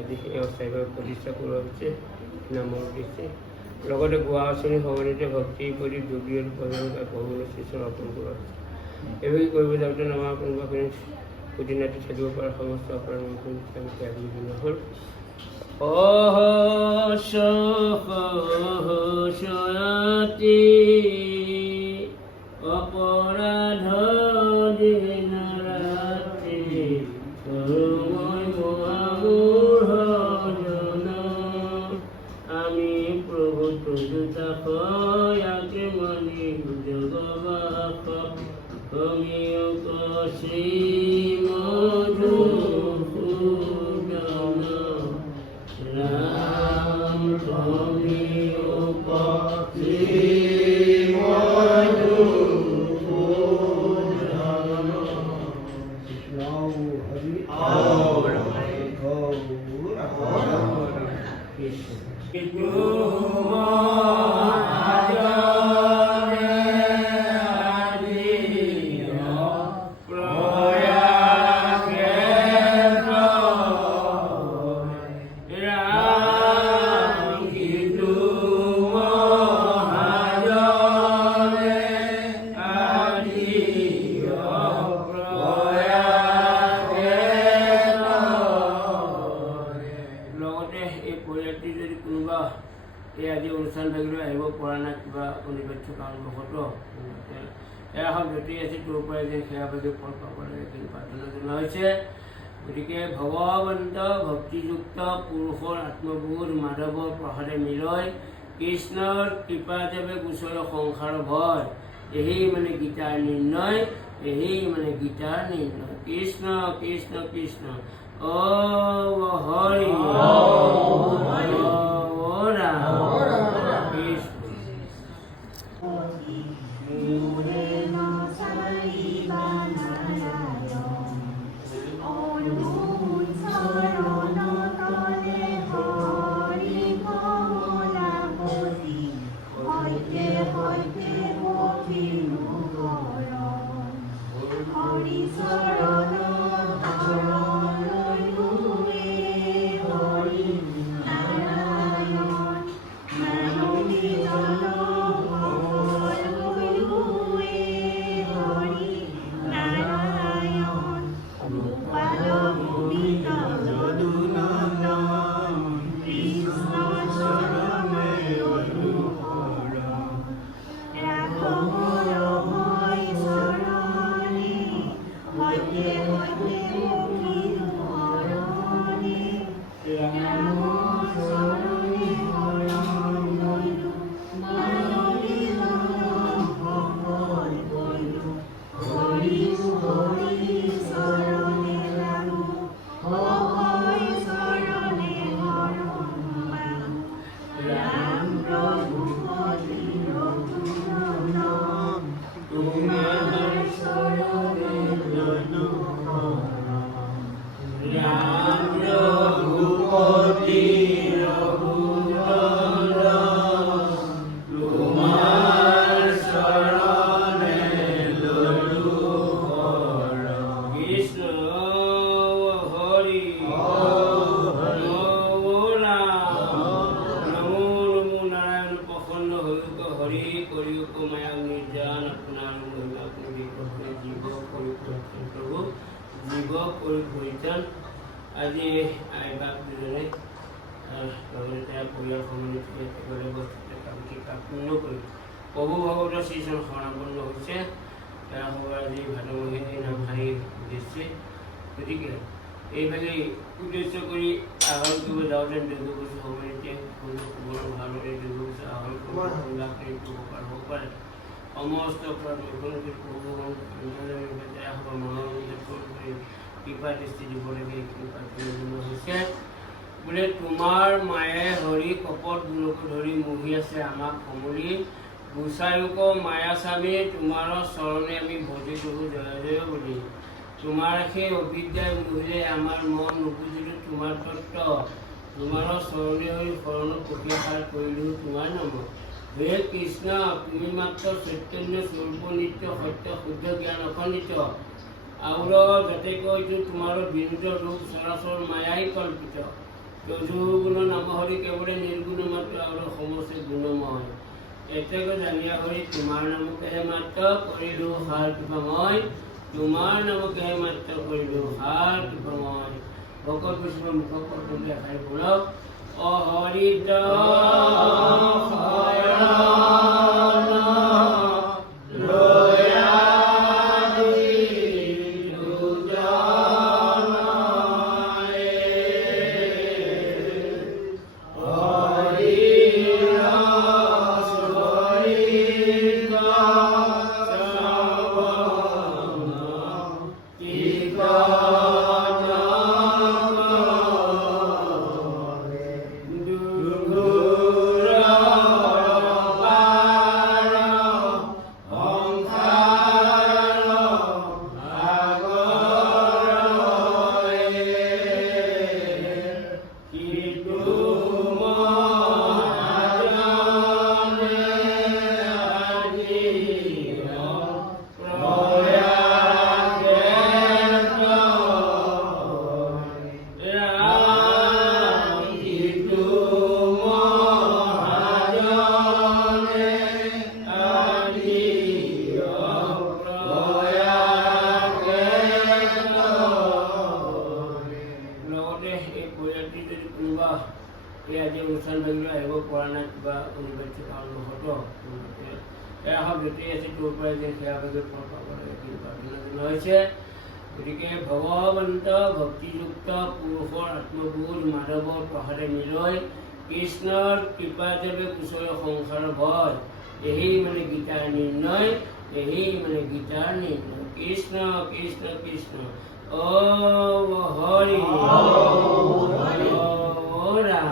আজি এই অস্থায়ীভাৱে প্ৰতিষ্ঠা কৰোৱা হৈছে নামৰ উদ্দেশ্যে লগতে গোৱা আঁচনি সমানিত ভক্তি কৰি যোগী আৰু ভগৱানৰ শিষ্য অৰ্পণ কৰা হৈছে। এইভাগে কৰিব যাওঁতে আমাৰ কোনোবাখিনি সুদিনাটি থাকিব পৰা সমস্ত অপৰাধ আমি ত্যাগ বিভিন্ন হ'ল। অহসহসয়াতি অপৰাধ দিন ৰাতি আমি প্ৰভু তুজুতাকে মানি জগবাস অমিয়ক শ্ৰী মধুসূদন ৰাম অমিয়ক শ্ৰী আজি অনুষ্ঠান ভাগলৈ আহিব পৰা নাই কিবা অনিবাৰ্য কাৰণবশত এখন য'তেই আছে তোৰ পৰাই যেন সেৱা ভাগি ফল পাব লাগে কিন্তু প্ৰাৰ্থনা জনোৱা হৈছে। গতিকে ভগৱন্ত ভক্তিযুক্ত পুৰুষৰ আত্মবোধ মাধৱৰ প্ৰসাদে মিলয় কৃষ্ণৰ কৃপা যাবে গোচৰ সংসাৰ ভয় এই মানে গীতাৰ নিৰ্ণয় এই মানে গীতাৰ নিৰ্ণয়। কৃষ্ণ কৃষ্ণ কৃষ্ণ অ হৰি কীৰ্তন আজি আই বাপ দুজনে লগতে তেওঁ পৰিয়াল সমন্বিতে একেবাৰে বস্তুতে কামটি কাপূৰ্ণ কৰি প্ৰভু ভগৱতৰ শ্ৰীচৰণ শৰণাপন্ন হৈছে। তেওঁ আজি ভাদমহীয়া নামশাৰী উদ্দেশ্যে গতিকে এইভাগে উদ্দেশ্য কৰি আহৰণ কৰিব যাওঁতে দুৰ্গবস্তু সমন্বিতে সুন্দৰ ভালদৰে দুৰ্গবস্তু আহৰণ কৰিব লাভ কৰি উপকাৰ হ'ব পাৰে। সমস্ত কৃপা দৃষ্টি দিব লাগে হৈছে বোলে তোমাৰ মায়ে হৰি কপট গুণক ধৰি মুহি আছে আমাক সমৰি গোচাইক মায়া স্বামী তোমাৰ চৰণে আমি ভজি কৰোঁ জয় জয় বুলি। তোমাৰ সেই অবিদ্যাই মুহিলে আমাৰ মন নুবুজিলোঁ তোমাৰ তত্ত্ব তোমাৰ চৰণে হৈ শৰণ প্ৰতিহাৰ কৰিলোঁ তোমাৰ নাম। হে কৃষ্ণ তুমি মাত্ৰ চৈতন্য স্বৰূপ নিত্য সত্য শুদ্ধ জ্ঞান অখণ্ডিত আউৰ যাতে কৈছো তোমাৰ বিৰুদ্ধ ৰূপ চৰাচৰ মায়াই কল্পিত যজুগুণ নাম হৰি কেৱলে নিৰ্গুণ মাত্ৰ আউৰ সমস্ত গুণময় এতেক জানিয়া হৰি তোমাৰ নামকেহে মাত্ৰ কৰিলোঁ সাৰ কৃপাময় তোমাৰ নামকেহে মাত্ৰ কৰিলোঁ সাৰ কৃপাময়। ভকত বৈষ্ণৱ মুখ পৰ্যন্ত এষাৰি পঢ়ক অহৰিত আজি অনুষ্ঠান ভাগিলৈ আহিব পৰা নাই কিবা অনিবাৰ্য কাৰণবশত এয়া য'তেই আছে তোৰ পৰা যেন সেয়া ভাগে ফল পাব লাগে প্ৰাৰ্থনা জনোৱা হৈছে। গতিকে ভগৱন্ত ভক্তিযুক্ত পুৰুষৰ আত্মবোধ মাধৱৰ প্ৰসাদে মিলয় কৃষ্ণৰ কৃপাদেৱে কুশল সংসাৰ ভয় এহি মানে গীতাৰ নিৰ্ণয় এহি মানে গীতাৰ নিৰ্ণয়। কৃষ্ণ কৃষ্ণ কৃষ্ণ ও হৰি ও ৰাম